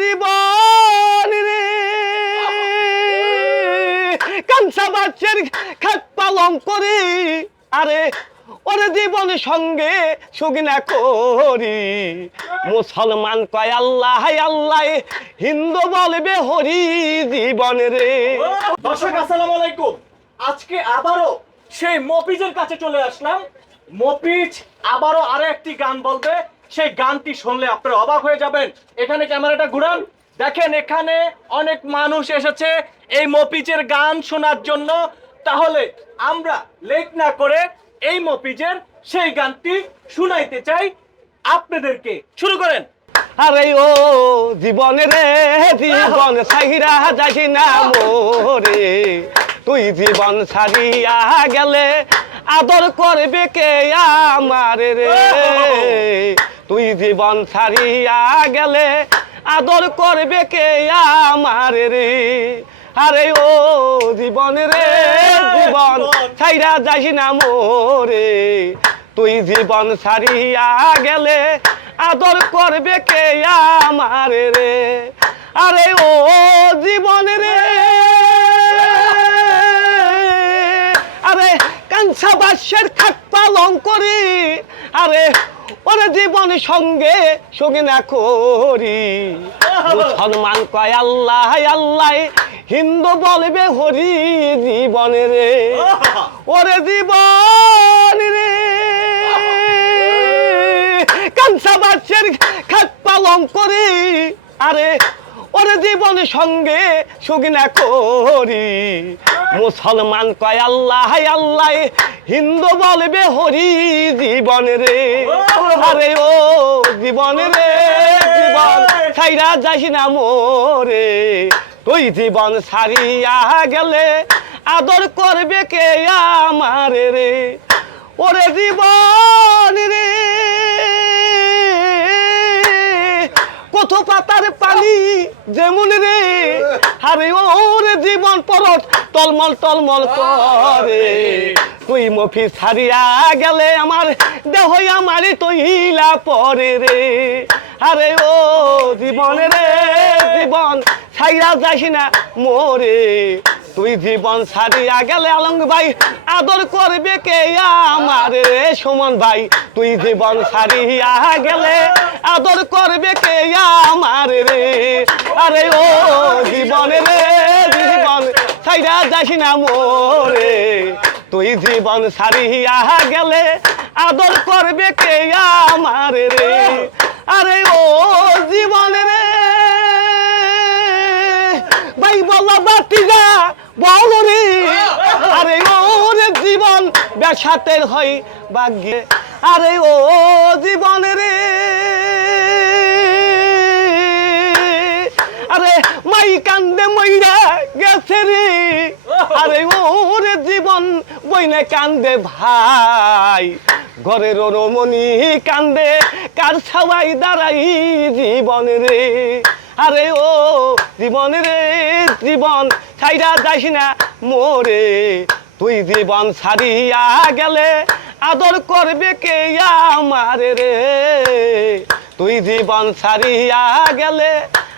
জীবন রে। কাঞ্চা বাচ্চার খাট পালন করি, আরে ওরে জীবন সঙ্গে সুগিনা করি। মুসলমান কয়, আল্লাহ আল্লাহ, হিন্দু বলবে হরি জীবন রে। দর্শক, আসসালামু আলাইকুম। আজকে আবারও সেই মপিজের কাছে চলে আসলাম। মপিজ আবারও আরও একটি গান বলবে। সেই গানটি শুনলে আপনারা অবাক হয়ে যাবেন। এখানে ক্যামেরাটা ঘুরান। দেখেন এখানে অনেক মানুষ এসেছে এই মপিজের গান শোনার জন্য। তাহলে আমরা লেট না করে এই মপিজের সেই গানটি শুনাইতে চাই। আপনাদেরকে শুরু করেন। আরে ও জীবন রে জীবন সাহিরা যাই না মোরে। তুই জীবন ছাড়িয়া গেলে আদর করবে কে আমার রে? তুই জীবন ছাড়িয়া গেলে আদর করবে কে আমার রে? আরে ও জীবন রে, জীবন ছাইরা যাই না মোরে। তুই জীবন ছাড়িয়া গেলে আদর করবে কে আমার রে? আরে ও জীবন রে। আরে কাঞ্চা বাসের খাট পালন করি। আরে ওরে জীবন সঙ্গে সঙ্গে না করি। মুসলমান কয় আল্লাহ আল্লাহ হিন্দু বলবে হরি জীবন রে। ওরে জীবন রে। কাঞ্চা বাচ্চার খাট পালন করি। আরে ওরে জীবন সঙ্গে সুগিনা করি। মুসলমান কয় আল্লাহ আল্লাহ, হিন্দু বলবে হরি জীবন রে। আরে ও জীবন রে, জীবন ছাইরা যাস না মোরে। তুই জীবন ছাড়িয়া গেলে আদর করবে কে আমার রে? ওরে জীবন রে। কত পাতার পানি যেমন রে। আরে ওরে জীবন পরত টলমল টলমল করে। তুই মফি ছাড়িয়া গেলে আমার দেহ আমার তৈলা পরে রে। আরে ও জীবন রে, জীবন ছাইরা যাস না মোরে। তুই জীবন ছাড়িয়া গেলে আলঙ্গ ভাই, আদর করবে কে আমার সুমন ভাই, তুই জীবন ছাড়িয়া গেলে আদর করবে কে আমার রে? আরে ও জীবন রে ছাইরা যাস না মোরে? তুই জীবন ছাড়িয়া গেলে আদর করবে কে আমার রে? আরে ও জীবন রে। ভাই বলা বাতিরা বল রে। আরে ওরে জীবন ব্যাসাতের হয় ভাগ্যে। আরে ও জীবন রে। আরে মাই কান্দে মইরা গেছে রে। আরে ওরে জীবন বইনে কান্দে ভাই। ঘরের রমণী কান্দে, কার সবাই দাঁড়াই জীবন রে। আরে ও জীবন রে, জীবন ছাইরা যাস না মোরে। তুই জীবন ছাড়িয়া গেলে আদর করবে কে আমার রে? তুই জীবন ছাড়িয়া গেলে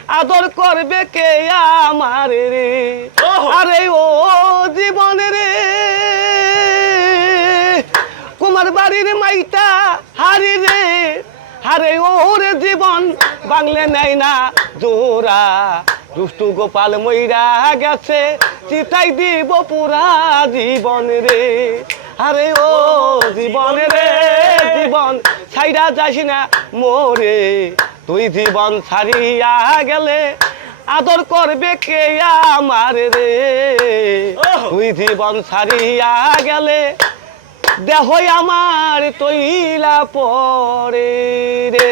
আদর করবে কে আমার বাড়ির মাইটা হারি রে হারে ওরে জীবন বাংলে নেয় না জোরা দুষ্টু গোপাল মইরা গেছে চিতাই দিব পুরা জীবন রে। আরে ও জীবন রে জীবন ছাইরা যাস না মোরে। তুই জীবন ছাড়িয়া গেলে আদর করবে কে আমার রে? তুই জীবন ছাড়িয়া গেলে দেহই আমার তৈলা পরে রে।